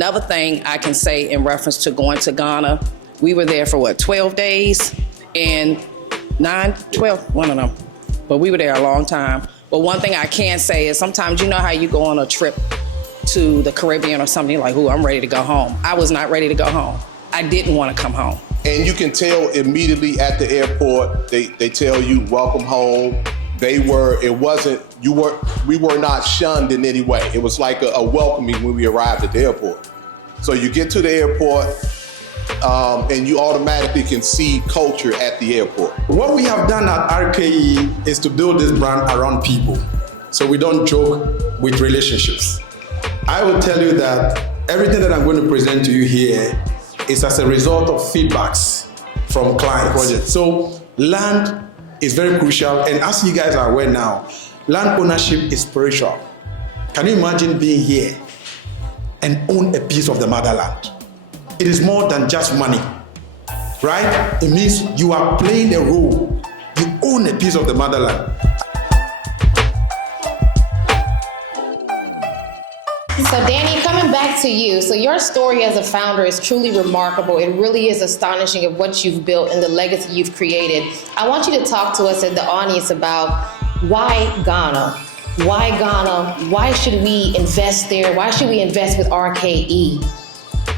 Another thing I can say in reference to going to Ghana, we were there for 12 days and 12, one of them. But we were there a long time. But one thing I can say is sometimes you know how you go on a trip to the Caribbean or something, like, ooh, I'm ready to go home. I was not ready to go home. I didn't want to come home. And you can tell immediately at the airport, they tell you, welcome home. We were not shunned in any way. It was like a welcoming when we arrived at the airport. So you get to the airport, and you automatically can see culture at the airport. What we have done at RKE is to build this brand around people. So we don't joke with relationships. I will tell you that everything that I'm going to present to you here is as a result of feedbacks from clients. So land is very crucial, and as you guys are aware now, land ownership is spiritual. Can you imagine being here and own a piece of the motherland? It is more than just money, right? It means you are playing a role. You own a piece of the motherland. So Danny, coming back to you, so your story as a founder is truly remarkable. It really is astonishing of what you've built and the legacy you've created. I want you to talk to us and the audience about why Ghana? Why Ghana? Why should we invest there? Why should we invest with RKE?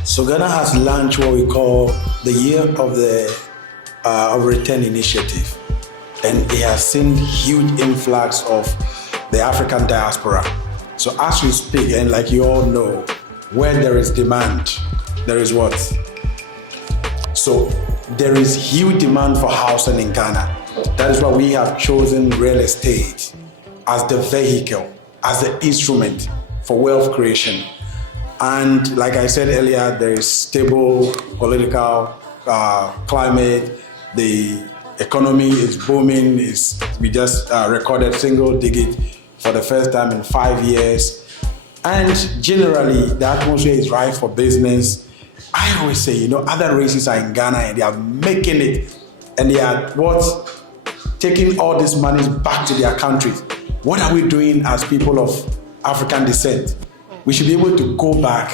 So Ghana has launched what we call the Year of the Return Initiative. And it has seen huge influx of the African diaspora. So as we speak, and like you all know, where there is demand, there is what? So there is huge demand for housing in Ghana. That is why we have chosen real estate as the vehicle, as the instrument for wealth creation. And like I said earlier, there is stable political climate. The economy is booming. We just recorded single digit for the first time in 5 years. And generally, the atmosphere is ripe for business. I always say, other races are in Ghana and they are making it. And they are taking all this money back to their countries. What are we doing as people of African descent? We should be able to go back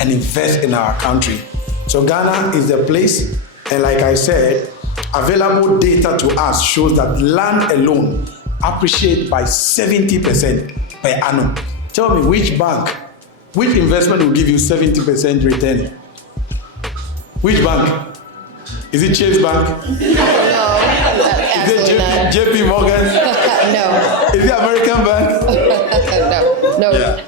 and invest in our country. So Ghana is the place, and like I said, available data to us shows that land alone appreciates by 70% per annum. Tell me which investment will give you 70% return? Which bank? Is it Chase Bank? No, Is it JP Morgan? No. Is it American Bank? No. Yeah.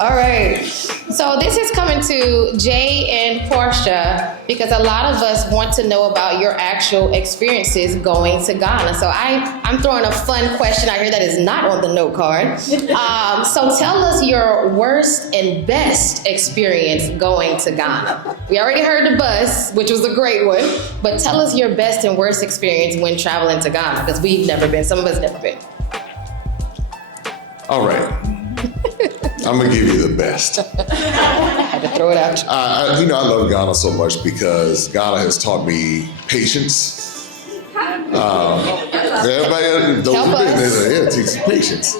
All right. So this is coming to Jay and Portia because a lot of us want to know about your actual experiences going to Ghana. So I'm throwing a fun question out here that is not on the note card. So tell us your worst and best experience going to Ghana. We already heard the bus, which was a great one, but tell us your best and worst experience when traveling to Ghana because we've never been. Some of us never been. All right. I'm gonna give you the best. I had to throw it out. I love Ghana so much because Ghana has taught me patience. Everybody, those Help us. it teaches patience.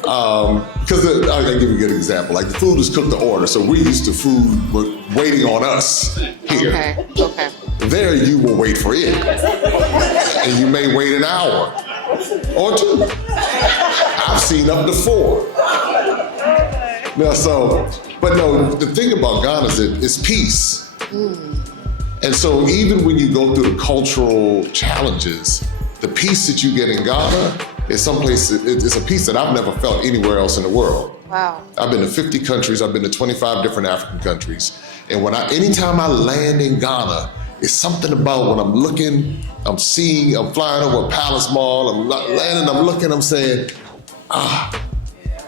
Because I'll give you a good example. Like the food is cooked to order, so we're used to food waiting on us here. Okay. There, you will wait for it, and you may wait an hour or two. I've seen up to 4. But the thing about Ghana is that it's peace. And so even when you go through the cultural challenges, the peace that you get in Ghana is someplace, it's a peace that I've never felt anywhere else in the world. Wow. I've been to 50 countries, I've been to 25 different African countries. And anytime I land in Ghana, it's something about when I'm looking, I'm seeing, I'm flying over a Palace Mall, I'm landing, I'm looking, I'm saying,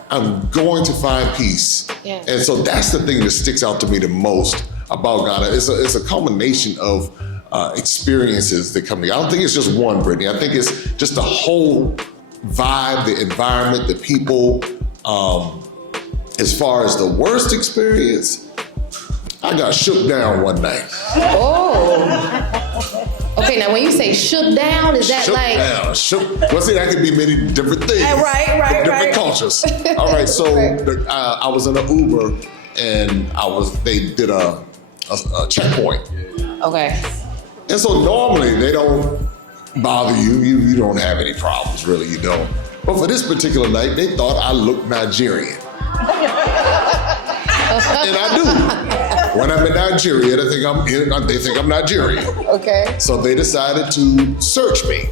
I'm going to find peace. Yeah. And so that's the thing that sticks out to me the most about Ghana. It's a culmination of experiences that come together. I don't think it's just one, Brittany. I think it's just the whole vibe, the environment, the people. As far as the worst experience, I got shook down one night. Oh. Okay, now when you say shook down, is that shook like? Down, shook. Well, see, that could be many different things. Right. Different cultures. All right, so I was in an Uber and they did a checkpoint. Okay. And so normally they don't bother you. You don't have any problems, really, you don't. But for this particular night, they thought I looked Nigerian. And I do. When I'm in Nigeria, they think I'm Nigerian. Okay. So they decided to search me.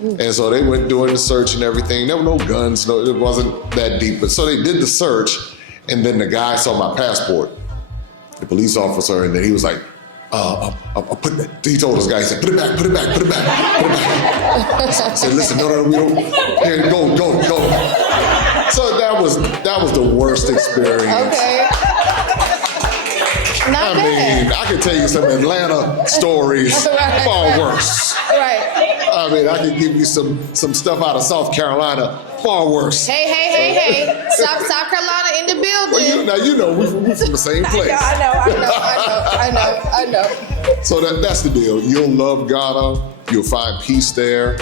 And so they went doing the search and everything. There were no guns, it wasn't that deep. But so they did the search, and then the guy saw my passport, the police officer, and then he was like, he told this guy, he said, put it back. I said, listen, no, we don't, here, go. So that was the worst experience. Okay. Not bad. I can tell you some Atlanta stories far worse. Right. I mean, I can give you some stuff out of South Carolina far worse. Hey. South Carolina in the building. Well, you know, we're from the same place. I know. So that's the deal. You'll love Ghana. You'll find peace there.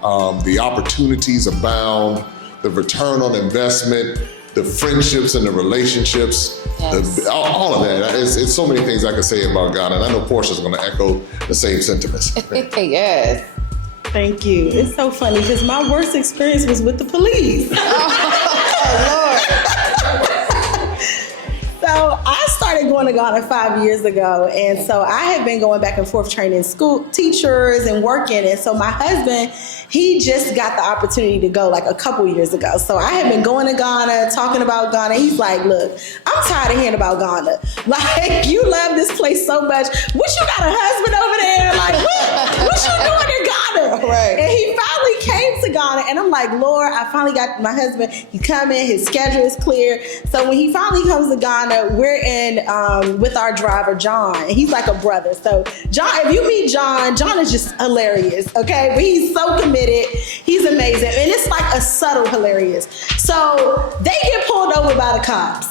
The opportunities abound. The return on investment, the friendships and the relationships, yes. all of that. It's so many things I can say about Ghana, and I know Portia's going to echo the same sentiments. Yes. Thank you. It's so funny because my worst experience was with the police. Oh, Lord. So I started going to Ghana 5 years ago, and so I had been going back and forth training school teachers and working, and so my husband, he just got the opportunity to go like a couple years ago. So I had been going to Ghana, talking about Ghana. He's like, look, I'm tired of hearing about Ghana. Like, you love this place so much. What you got a husband over there? Like, what you doing in Ghana? Right. And he finally came to Ghana, and I'm like, Lord, I finally got my husband. He's coming. His schedule is clear. So when he finally comes to Ghana, we're in with our driver, John. And he's like a brother. So John, if you meet John is just hilarious, okay? But he's so committed. He's amazing. And it's like a subtle hilarious. So they get pulled over by the cops.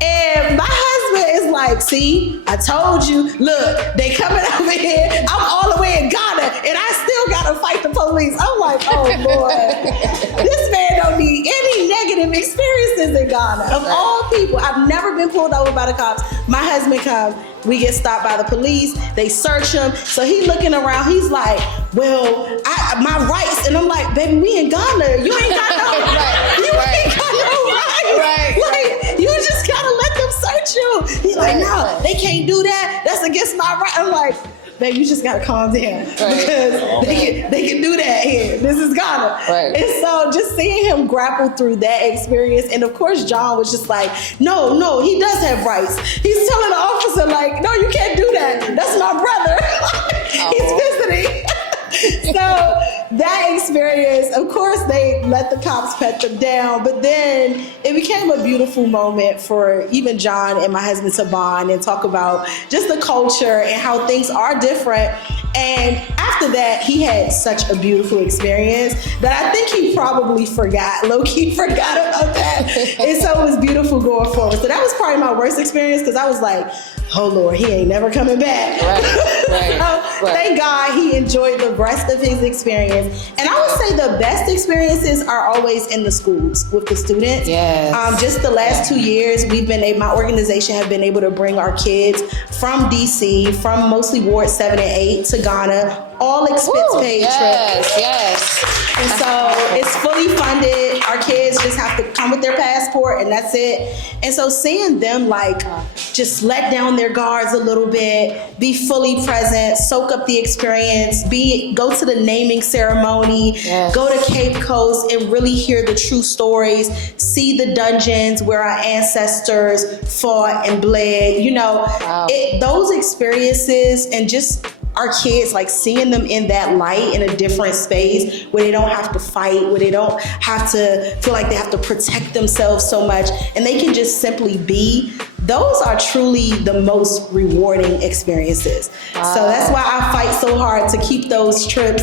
And my husband is like, see, I told you, look, they coming over here. I'm all the way in Ghana, and I still got to fight the police. I'm like, oh, Lord. This man don't need any negative experiences in Ghana. Of all people, I've never been pulled over by the cops. My husband comes. We get stopped by the police. They search him. So he looking around. He's like, well, my rights. And I'm like, baby, we in Ghana. You ain't got no rights. You ain't got no rights. Right. Like, you just got to let them search you. He's like, no, they can't do that. That's against my right. I'm like, baby, you just got to calm down. Right. Because they can do that here. This is Ghana. Right. And so just seeing him grapple through that experience. And of course, John was just like, no, he does have rights. He's telling the officer, like, no, you can't do that. That's my brother. He's visiting. So that experience, of course, they let the cops pet them down, but then it became a beautiful moment for even John and my husband to bond and talk about just the culture and how things are different. And after that, he had such a beautiful experience that I think he probably low-key forgot about that. And so it was beautiful going forward. So that was probably my worst experience because I was like, oh Lord, he ain't never coming back. Right. So thank God he enjoyed the rest of his experience. And I would say the best experiences are always in the schools with the students. Yes. Just the last 2 years, my organization have been able to bring our kids from DC, from mostly Ward 7 and 8 to Ghana, all expense paid trips. Yes. And so it's fully funded. Our kids just have to come with their passport and that's it. And so seeing them like just let down their guards a little bit, be fully present, soak up the experience, go to the naming ceremony, go to Cape Coast and really hear the true stories, see the dungeons where our ancestors fought and bled, those experiences and just our kids, like seeing them in that light in a different space where they don't have to fight, where they don't have to feel like they have to protect themselves so much and they can just simply be. Those are truly the most rewarding experiences. Wow. So that's why I fight so hard to keep those trips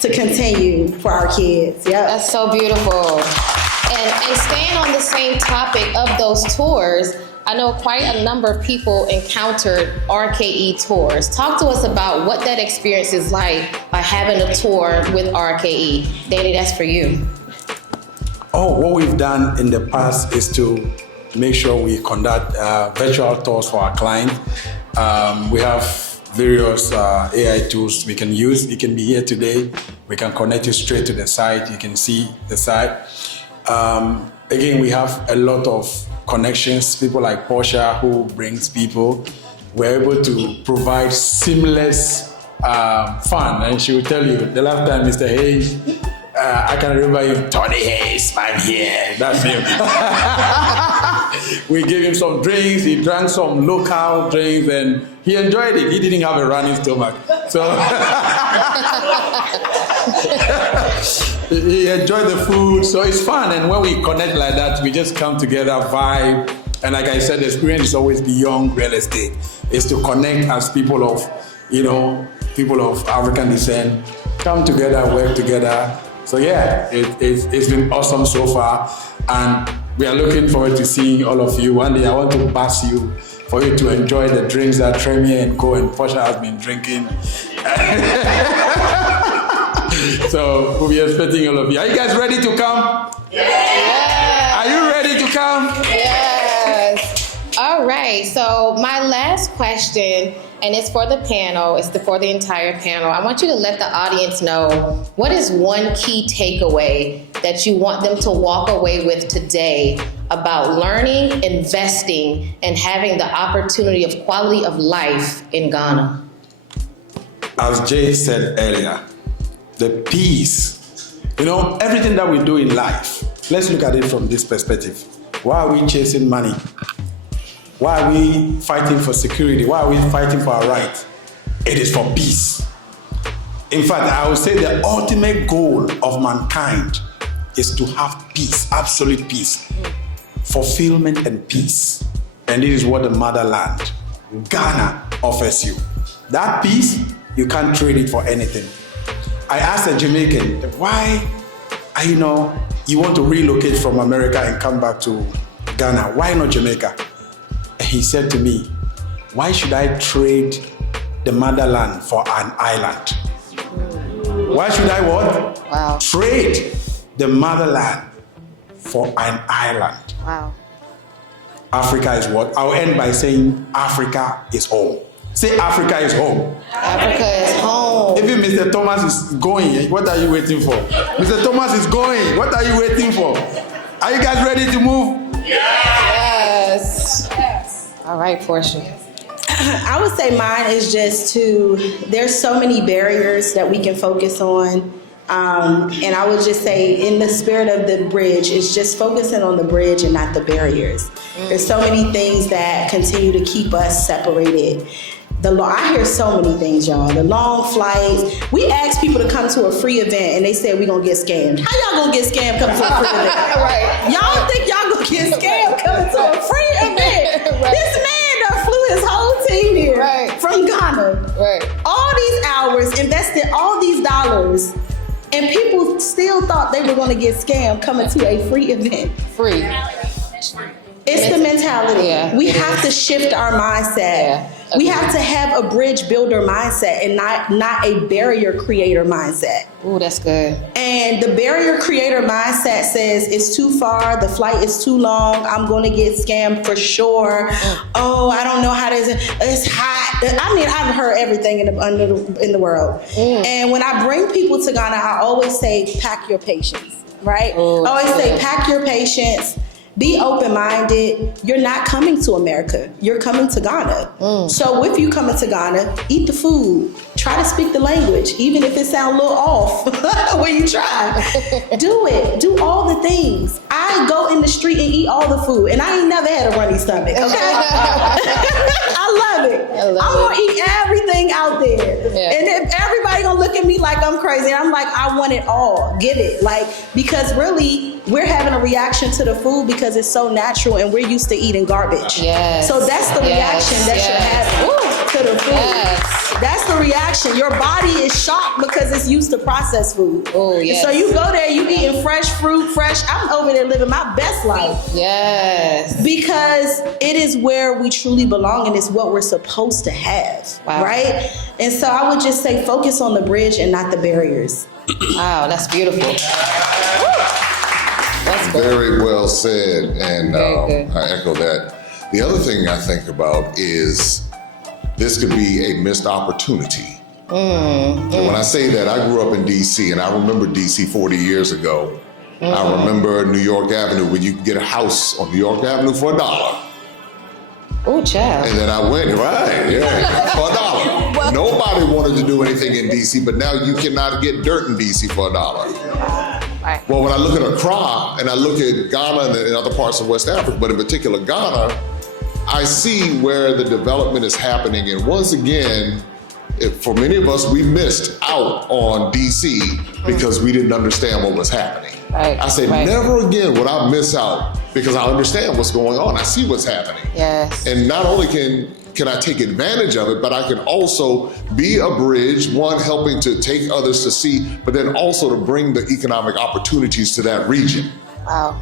to continue for our kids. Yeah, That's so beautiful. And staying on the same topic of those tours, I know quite a number of people encountered RKE tours. Talk to us about what that experience is like by having a tour with RKE. Danny, that's for you. What we've done in the past is to make sure we conduct virtual tours for our clients. We have various AI tools we can use. You can be here today. We can connect you straight to the site. You can see the site. Again, we have a lot of connections, people like Portia who brings people. We're able to provide seamless fun. And she will tell you, the last time Mr. Hayes, I can remember him, Tony Hayes, I'm here. That's him. We gave him some drinks. He drank some local drinks and he enjoyed it. He didn't have a running stomach. So he enjoyed the food. So it's fun. And when we connect like that, we just come together, vibe. And like I said, the experience is always beyond real estate. It's to connect as people of, people of African descent, come together, work together. So yeah, it's been awesome so far. And we are looking forward to seeing all of you. One day I want to bus you for you to enjoy the drinks that Tremie and Co and Portia has been drinking. So we'll be expecting all of you. Are you guys ready to come? Yeah. Are you ready to come? Yes. All right. So my last question, and it's for the panel, for the entire panel. I want you to let the audience know, what is one key takeaway that you want them to walk away with today about learning, investing, and having the opportunity of quality of life in Ghana? As Jay said earlier, the peace. Everything that we do in life, let's look at it from this perspective. Why are we chasing money? Why are we fighting for security? Why are we fighting for our rights? It is for peace. In fact, I would say the ultimate goal of mankind is to have peace, absolute peace, fulfillment and peace. And this is what the motherland, Ghana, offers you. That peace, you can't trade it for anything. I asked a Jamaican, why, you want to relocate from America and come back to Ghana? Why not Jamaica? He said to me, why should I trade the motherland for an island? Why should I what? Wow. Trade the motherland for an island. Wow. Africa is what? I'll end by saying Africa is home. Say Africa is home. Africa is home. Even Mr. Thomas is going. What are you waiting for? Mr. Thomas is going. What are you waiting for? Are you guys ready to move? Yes. All right, Portia. I would say mine is just there's so many barriers that we can focus on. And I would just say, in the spirit of the bridge, it's just focusing on the bridge and not the barriers. There's so many things that continue to keep us separated. I hear so many things, y'all. The long flights. We ask people to come to a free event and they say we're going to get scammed. How y'all going to get scammed coming to a free event? Right. Y'all think y'all going to get scammed coming to a free event? Right. This man done flew his whole team here from Ghana. Right. All these hours, invested all these dollars, and people still thought they were going to get scammed coming to a free event. Free. It's the mentality. Yeah, we have to shift our mindset. Yeah. We have to have a bridge builder mindset and not a barrier creator mindset. Ooh, that's good. And the barrier creator mindset says it's too far, the flight is too long, I'm going to get scammed for sure. Oh, I don't know how to. It's hot. I mean, I've heard everything in the world. And when I bring people to Ghana, I always say, pack your patience, right? I always say, pack your patience. Be open-minded. You're not coming to America. You're coming to Ghana. So if you coming to Ghana, eat the food. Try to speak the language, even if it sounds a little off when you try. Do it. Do all the things. I go in the street and eat all the food, and I ain't never had a runny stomach, okay? I love it. I'm going to eat everything out there. Yeah. And then everybody going to look at me like I'm crazy. And I'm like, I want it all. Get it. Because really, we're having a reaction to the food because it's so natural and we're used to eating garbage. Yes. So that's the reaction that you're having to the food. Yes. That's the reaction. Your body is shocked because it's used to processed food. Oh, yes. So you go there, you eating fresh fruit, I'm over there living my best life. Yes. Because it is where we truly belong and it's what we're supposed to have. Wow. Right? And so I would just say focus on the bridge and not the barriers. Wow, that's beautiful. Well Diaspora. Very well said, and Very good. I echo that. The other thing I think about is this could be a missed opportunity. And when I say that, I grew up in D.C., and I remember D.C. 40 years ago. I remember New York Avenue, where you could get a house on New York Avenue for $1. Oh, child. And then I went, for $1. Nobody wanted to do anything in D.C., but now you cannot get dirt in D.C. for $1. Right. Well, when I look at Accra and I look at Ghana and other parts of West Africa, but in particular Ghana, I see where the development is happening. And once again, for many of us, we missed out on D.C. because we didn't understand what was happening. Right. I said, never again would I miss out, because I understand what's going on. I see what's happening. Yes. And not only can I take advantage of it, but I can also be a bridge, one, helping to take others to see, but then also to bring the economic opportunities to that region. Wow.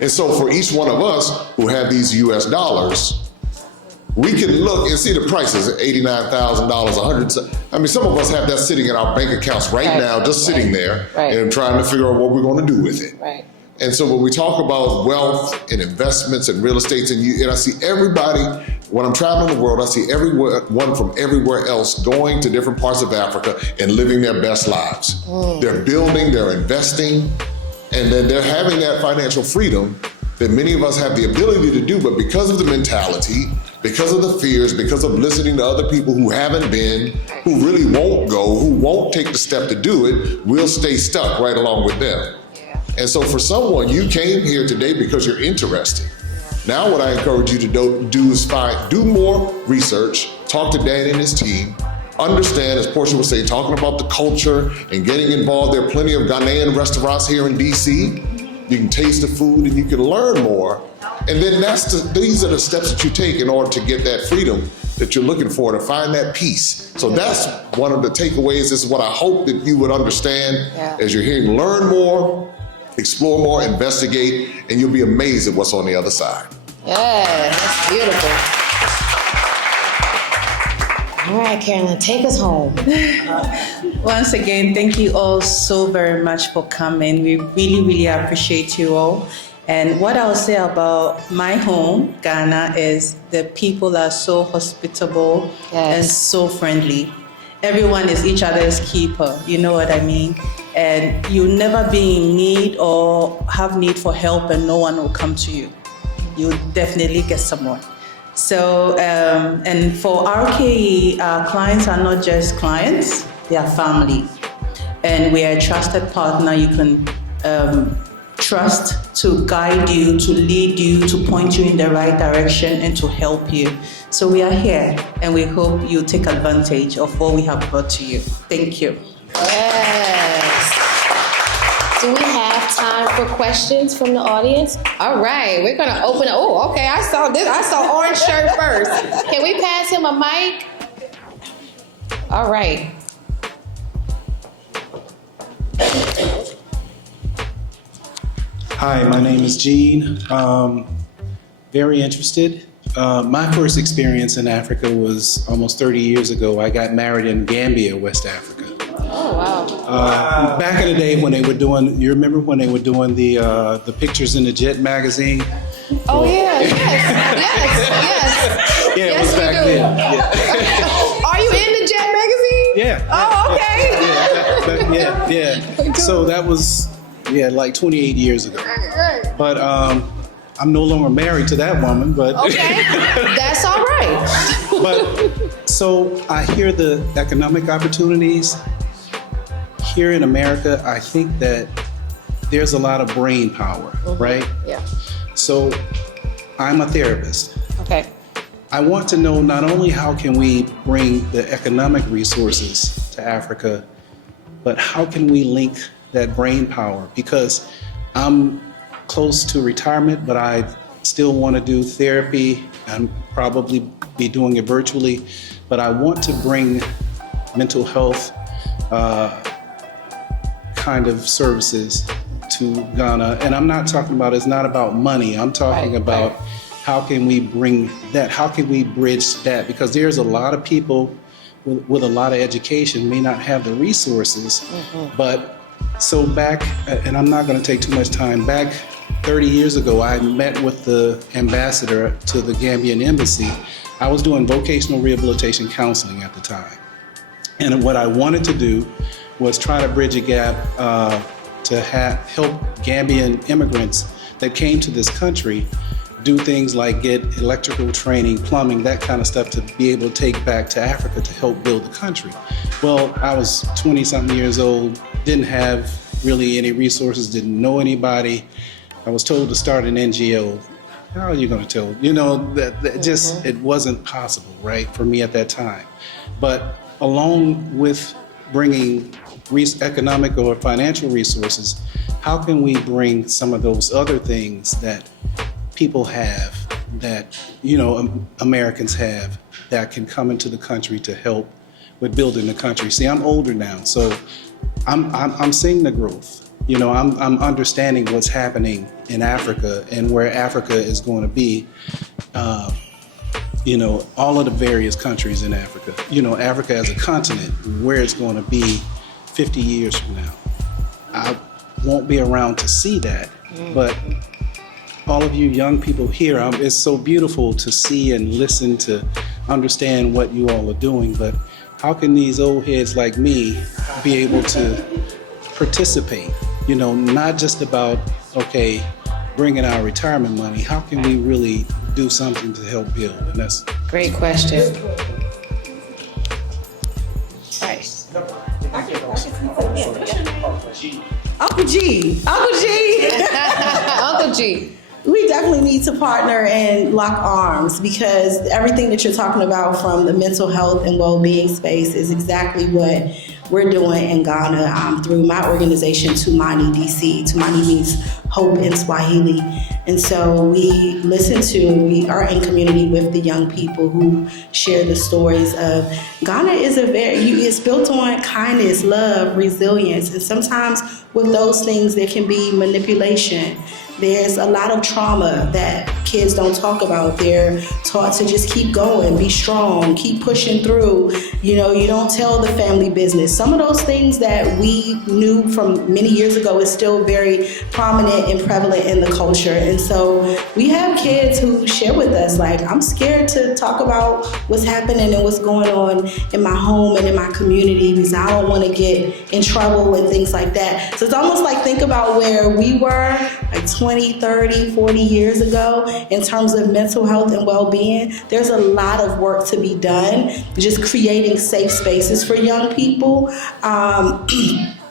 And so for each one of us who have these US dollars, we can look and see the prices at $89,000, $100,000. I mean, some of us have that sitting in our bank accounts right now, just sitting there and trying to figure out what we're going to do with it. Right. And so when we talk about wealth and investments and real estate, and I see everybody, when I'm traveling the world, I see everyone from everywhere else going to different parts of Africa and living their best lives. They're building, they're investing, and then they're having that financial freedom that many of us have the ability to do, but because of the mentality, because of the fears, because of listening to other people who haven't been, who really won't go, who won't take the step to do it, we'll stay stuck right along with them. And so for someone, you came here today because you're interested. Now what I encourage you to do is do more research, talk to Dan and his team, understand, as Portia was saying, talking about the culture and getting involved. There are plenty of Ghanaian restaurants here in DC. You can taste the food and you can learn more. And then these are the steps that you take in order to get that freedom that you're looking for, to find that peace. So that's one of the takeaways. This is what I hope that you would understand as you're hearing. Learn more, explore more, investigate, and you'll be amazed at what's on the other side. Yeah, that's beautiful. All right, Carolyn, take us home. Once again, thank you all so very much for coming. We really, really appreciate you all. And what I'll say about my home, Ghana, is the people are so hospitable and so friendly. Everyone is each other's keeper, you know what I mean? And you'll never be in need or have need for help and no one will come to you. You'll definitely get someone. So, and for RKE, our clients are not just clients, they are family. And we are a trusted partner you can trust to guide you, to lead you, to point you in the right direction and to help you. So we are here and we hope you take advantage of what we have brought to you. Thank you. Yes. Do we have time for questions from the audience? All right, we're gonna open it. Oh, okay, I saw this. I saw orange shirt first. Can we pass him a mic? All right. Hi, my name is Gene. Very interested. My first experience in Africa was almost 30 years ago. I got married in Gambia, West Africa. Oh, wow. Back in the day when they were doing, you remember when they were doing the pictures in the Jet magazine? Oh, yeah, yes. Yeah, Yes, it was we back do. then. Yeah. Are you in the Jet magazine? Yeah. Oh, okay. Yeah. So that was, like 28 years ago. But I'm no longer married to that woman, but. Okay, that's all right. But so I hear the economic opportunities. Here in America, I think that there's a lot of brain power, right? Yeah. So I'm a therapist. Okay. I want to know not only how can we bring the economic resources to Africa, but how can we link that brain power? Because I'm close to retirement, but I still want to do therapy. I'm probably be doing it virtually, but I want to bring mental health kind of services to Ghana. And I'm not talking about, it's not about money. I'm talking about how can we bring that, how can we bridge that? Because there's a lot of people with a lot of education may not have the resources, but so back, and I'm not going to take too much time, back 30 years ago, I met with the ambassador to the Gambian embassy. I was doing vocational rehabilitation counseling at the time. And what I wanted to do was try to bridge a gap to help Gambian immigrants that came to this country do things like get electrical training, plumbing, that kind of stuff to be able to take back to Africa to help build the country. Well, I was 20-something years old, didn't have really any resources, didn't know anybody. I was told to start an NGO. How are you going to tell? You know, that just, it wasn't possible, right, for me at that time. But along with bringing economic or financial resources, how can we bring some of those other things that people have, that, you know, Americans have, that can come into the country to help with building the country? See, I'm older now, so I'm seeing the growth. You know, I'm understanding what's happening in Africa and where Africa is going to be. You know, all of the various countries in Africa. You know, Africa as a continent, where it's going to be 50 years from now. I won't be around to see that, but all of you young people here, it's so beautiful to see and listen to understand what you all are doing, but how can these old heads like me be able to participate? You know, not just about, okay, bringing our retirement money, how can we really do something to help build? And that's Great question. Uncle G. Uncle G. We definitely need to partner and lock arms, because everything that you're talking about from the mental health and well-being space is exactly what we're doing in Ghana through my organization, Tumani D.C. Tumani means hope in Swahili. And so we are in community with the young people who share the stories of Ghana it's built on kindness, love, resilience. And sometimes with those things, there can be manipulation. There's a lot of trauma that kids don't talk about. They're taught to just keep going, be strong, keep pushing through. You know, you don't tell the family business. Some of those things that we knew from many years ago is still very prominent and prevalent in the culture. And so we have kids who share with us, like, I'm scared to talk about what's happening and what's going on in my home and in my community because I don't want to get in trouble and things like that. So it's almost like, think about where we were like 20, 30, 40 years ago in terms of mental health and well-being. There's a lot of work to be done, just creating safe spaces for young people,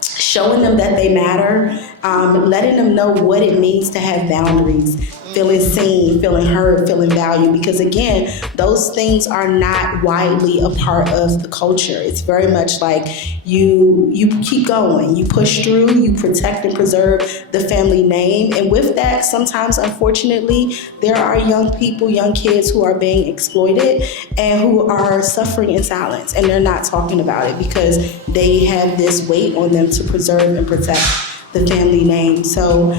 showing them that they matter, letting them know what it means to have boundaries, feeling seen, feeling heard, feeling valued. Because again, those things are not widely a part of the culture. It's very much like you keep going, you push through, you protect and preserve the family name. And with that, sometimes, unfortunately, there are young people, young kids who are being exploited and who are suffering in silence, and they're not talking about it because they have this weight on them to preserve and protect the family name. So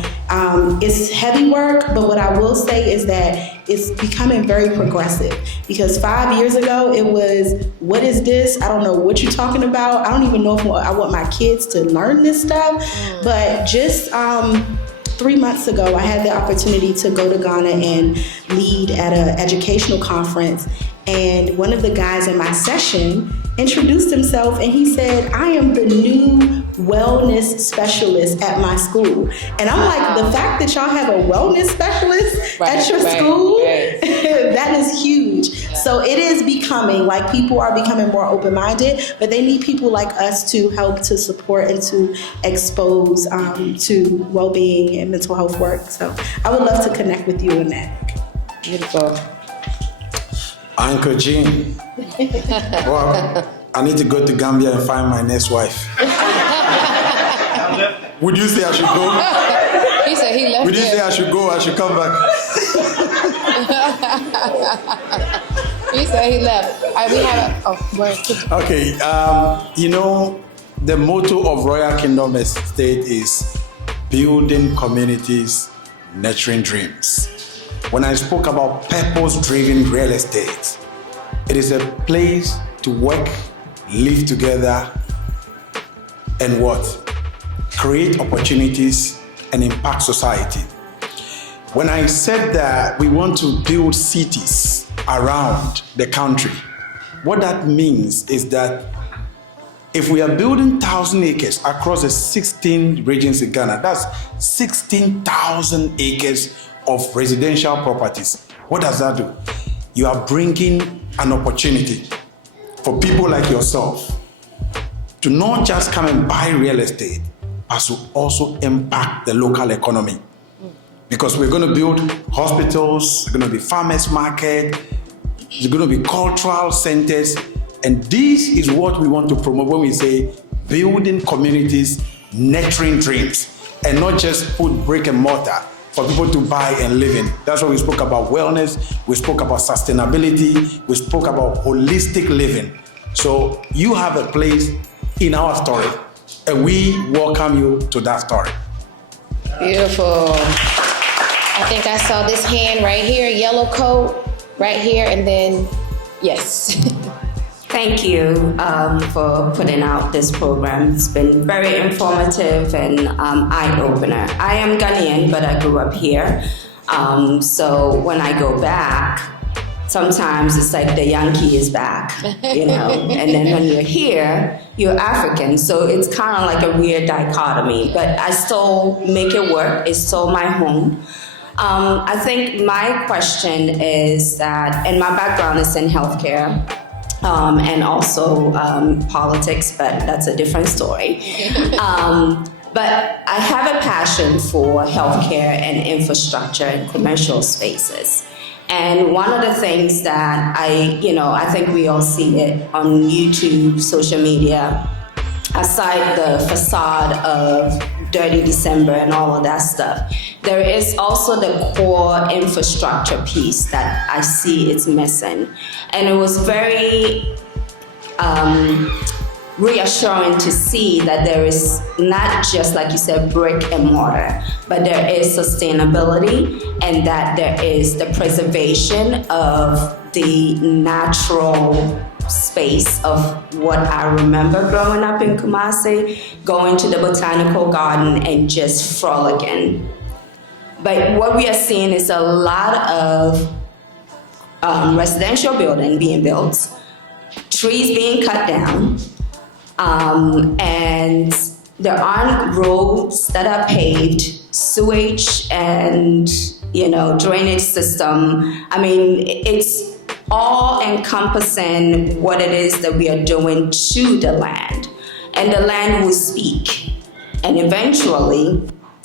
it's heavy work, but what I will say is that it's becoming very progressive, because 5 years ago it was, what is this? I don't know what you're talking about. I don't even know if I want my kids to learn this stuff. But just 3 months ago, I had the opportunity to go to Ghana and lead at an educational conference. And one of the guys in my session introduced himself, and he said, I am the new wellness specialist at my school. And I'm like, the fact that y'all have a wellness specialist at your school, that is huge. Yeah. So it is becoming, like, people are becoming more open-minded, but they need people like us to help to support and to expose to well-being and mental health work. So I would love to connect with you on that. Beautiful. Uncle Jean. Well, I need to go to Gambia and find my next wife. Would you say I should go? He said he left. Would you say I should go? I should come back. He said he left. We have Okay. You know, the motto of Royal Kingdom Estate is building communities, nurturing dreams. When I spoke about purpose-driven real estate, it is a place to work, live together, and what? Create opportunities and impact society. When I said that we want to build cities around the country, what that means is that if we are building 1,000 acres across the 16 regions in Ghana, that's 16,000 acres of residential properties. What does that do? You are bringing an opportunity for people like yourself to not just come and buy real estate, but to also impact the local economy. Because we're going to build hospitals, there's going to be farmers market, there's going to be cultural centers, and this is what we want to promote when we say building communities, nurturing dreams, and not just put brick and mortar for people to buy and live in. That's why we spoke about wellness, we spoke about sustainability, we spoke about holistic living. So you have a place in our story, and we welcome you to that story. Beautiful. I think I saw this hand right here, yellow coat, right here, and then, yes. Thank you for putting out this program. It's been very informative and eye-opener. I am Ghanaian, but I grew up here. So when I go back, sometimes it's like the Yankee is back, you know? And then when you're here, you're African. So it's kind of like a weird dichotomy, but I still make it work. It's still my home. I think my question is that, and my background is in healthcare, and also politics, but that's a different story. But I have a passion for healthcare and infrastructure and commercial spaces. And one of the things that I think we all see it on YouTube, social media, aside the facade of Dirty December and all of that stuff, there is also the core infrastructure piece that I see it's missing. And it was very reassuring to see that there is not just, like you said, brick and mortar, but there is sustainability, and that there is the preservation of the natural space of what I remember growing up in Kumasi, going to the botanical garden and just frolicking. But what we are seeing is a lot of residential building being built, trees being cut down, and there aren't roads that are paved, sewage and drainage system. I mean, it's all encompassing what it is that we are doing to the land. And the land will speak. And eventually,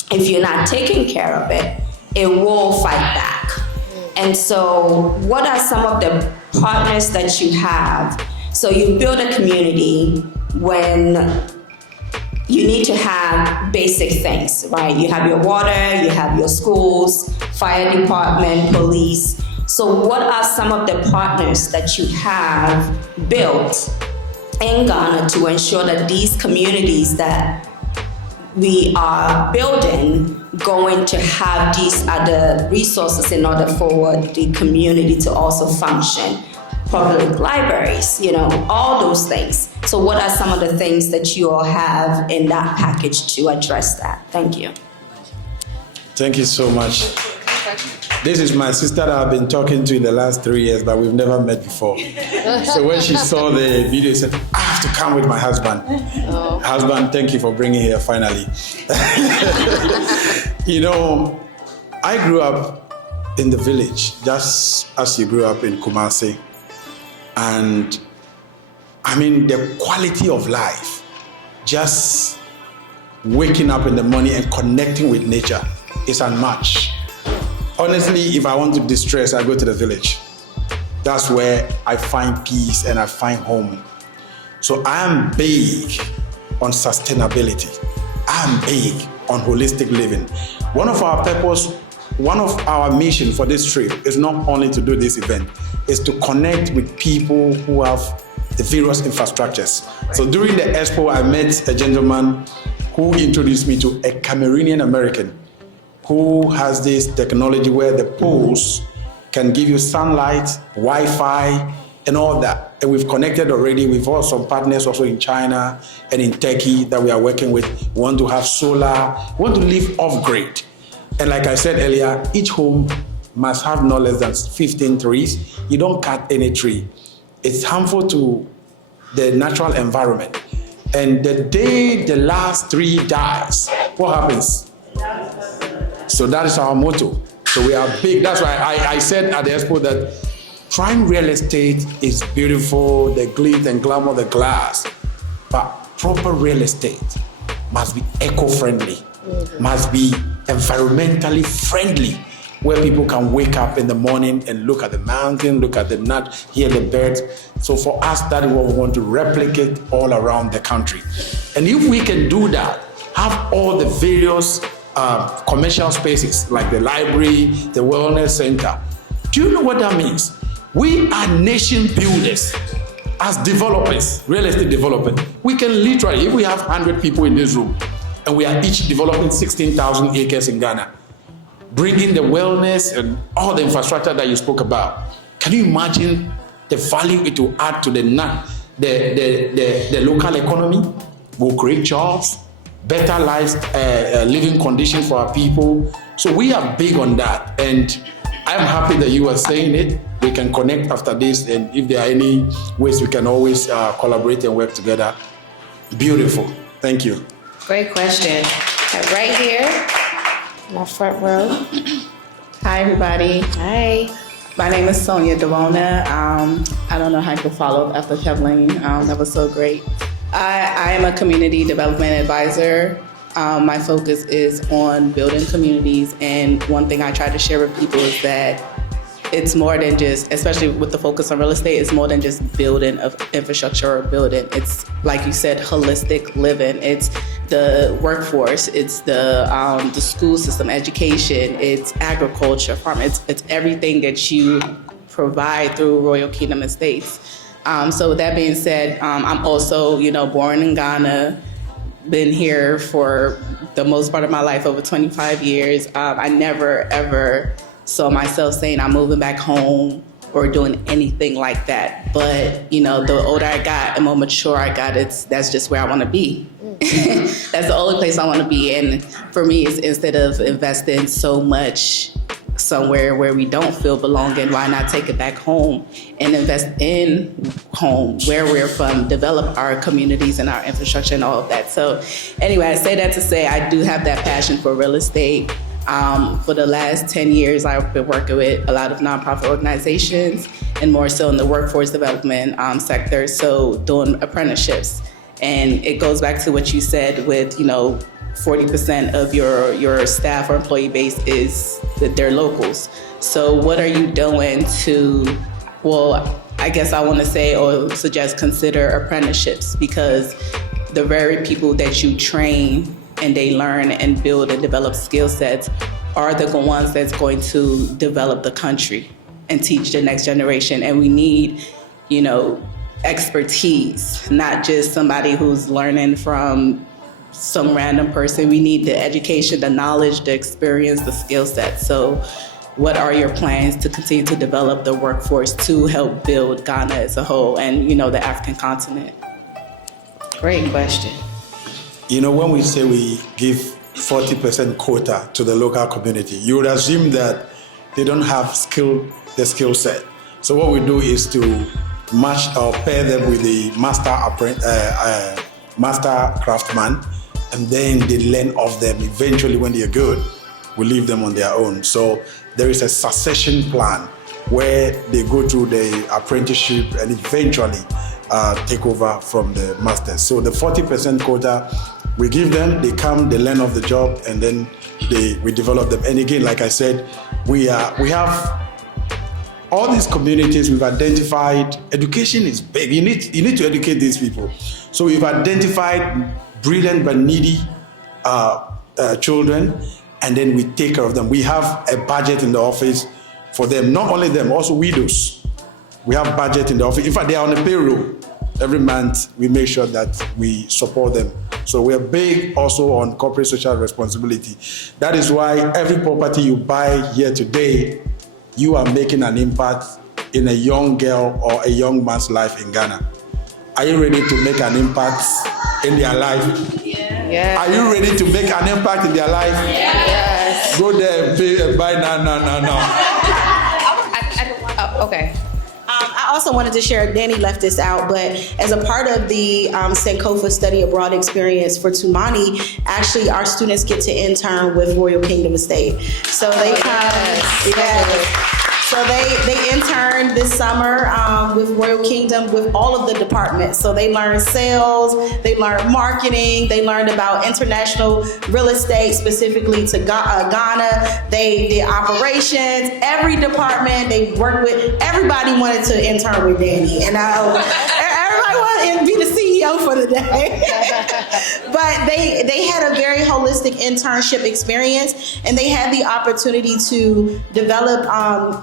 if you're not taking care of it, it will fight back. And so what are some of the partners that you have? So you build a community when you need to have basic things, right? You have your water, you have your schools, fire department, police. So what are some of the partners that you have built in Ghana to ensure that these communities that we are building going to have these other resources in order for the community to also function? Public libraries, all those things. So what are some of the things that you all have in that package to address that? Thank you. Thank you so much. This is my sister that I've been talking to in the last 3 years, but we've never met before. So when she saw the video, she said, I have to come with my husband. Oh. Husband, thank you for bringing here finally. I grew up in the village, just as you grew up in Kumasi. And I mean, the quality of life, just waking up in the morning and connecting with nature is unmatched. Honestly, if I want to distress, I go to the village. That's where I find peace and I find home. So I am big on sustainability. I am big on holistic living. One of our mission for this trip is not only to do this event, is to connect with people who have the various infrastructures. So during the expo, I met a gentleman who introduced me to a Cameroonian American who has this technology where the poles can give you sunlight, Wi-Fi, and all that. And we've connected already. We've got some partners also in China and in Turkey that we are working with. We want to have solar, we want to live off-grid. And like I said earlier, each home must have no less than 15 trees. You don't cut any tree. It's harmful to the natural environment. And the day the last tree dies, what happens? So that is our motto. So we are big. That's why I said at the expo that prime real estate is beautiful, the glitz and glamour, the glass. But proper real estate must be eco-friendly, must be environmentally friendly, where people can wake up in the morning and look at the mountain, look at the nut, hear the birds. So for us, that is what we want to replicate all around the country. And if we can do that, have all the various commercial spaces like the library, the wellness center. Do you know what that means? We are nation builders. As developers, real estate developers, we can literally, if we have 100 people in this room and we are each developing 16,000 acres in Ghana, bringing the wellness and all the infrastructure that you spoke about, can you imagine the value it will add to the local economy? Will create jobs, better lives, living conditions for our people. So we are big on that, and I'm happy that you are saying it. We can connect after this, and if there are any ways we can always collaborate and work together. Beautiful. Thank you. Great question. Right here, my front row. Hi, everybody. Hi. My name is Sonia Devona. I don't know how I can follow up after Kevin. That was so great. I am a community development advisor. My focus is on building communities, and one thing I try to share with people is that it's more than just, especially with the focus on real estate, it's more than just building of infrastructure or building. It's, like you said, holistic living. It's the workforce, it's the school system, education, it's agriculture, farming, it's everything that you provide through Royal Kingdom Estates. So with that being said, I'm also, born in Ghana, been here for the most part of my life, over 25 years. I never, ever saw myself saying I'm moving back home or doing anything like that. But, the older I got, the more mature I got, that's just where I want to be. That's the only place I want to be. And for me, it's instead of investing so much somewhere where we don't feel belonging, why not take it back home and invest in home, where we're from, develop our communities and our infrastructure and all of that. So anyway, I say that to say I do have that passion for real estate. For the last 10 years, I've been working with a lot of nonprofit organizations and more so in the workforce development sector, so doing apprenticeships. And it goes back to what you said with, 40% of your staff or employee base is that they're locals. So what are you doing to, I guess I want to say or suggest consider apprenticeships, because the very people that you train and they learn and build and develop skill sets are the ones that's going to develop the country and teach the next generation. And we need, expertise, not just somebody who's learning from some random person. We need the education, the knowledge, the experience, the skill set. So what are your plans to continue to develop the workforce to help build Ghana as a whole and, the African continent? Great question. When we say we give 40% quota to the local community, you would assume that they don't have the skill set. So what we do is to match or pair them with the master craftsman, and then they learn off them. Eventually, when they're good, we leave them on their own. So there is a succession plan where they go through the apprenticeship and eventually take over from the masters. So the 40% quota, we give them, they come, they learn off the job, and then we develop them. And again, like I said, we have all these communities. We've identified education is big. You need to educate these people. So we've identified brilliant but needy children, and then we take care of them. We have a budget in the office for them. Not only them, also widows. We have budget in the office. In fact, they are on the payroll. Every month, we make sure that we support them. So we're big also on corporate social responsibility. That is why every property you buy here today, you are making an impact in a young girl or a young man's life in Ghana. Are you ready to make an impact in their life? Yeah. Are you ready to make an impact in their life? Yes. Go there and pay and buy now. Okay. I also wanted to share, Danny left this out, but as a part of the Sankofa Study Abroad experience for Tumani, actually our students get to intern with Royal Kingdom Estate. So they So they interned this summer with Royal Kingdom with all of the departments. So they learned sales, they learned marketing, they learned about international real estate, specifically to Ghana. They did operations, every department they worked with. Everybody wanted to intern with Danny, and everybody wanted to be the CEO for the day. But they had a very holistic internship experience, and they had the opportunity to develop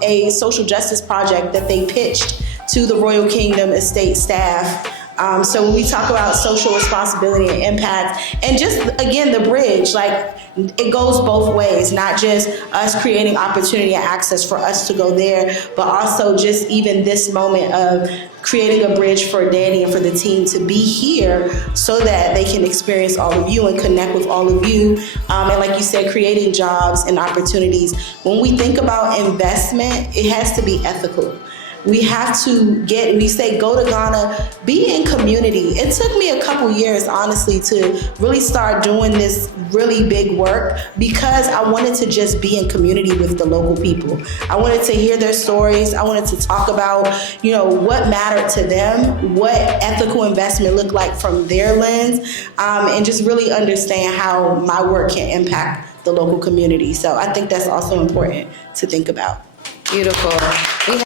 a social justice project that they pitched to the Royal Kingdom estate staff. So when we talk about social responsibility and impact, and just again the bridge, like it goes both ways, not just us creating opportunity and access for us to go there, but also just even this moment of creating a bridge for Danny and for the team to be here so that they can experience all of you and connect with all of you. And like you said, creating jobs and opportunities. When we think about investment, it has to be ethical. We have to go to Ghana, be in community. It took me a couple years, honestly, to really start doing this really big work because I wanted to just be in community with the local people. I wanted to hear their stories. I wanted to talk about, what mattered to them, what ethical investment looked like from their lens, and just really understand how my work can impact the local community. So I think that's also important to think about. Beautiful. We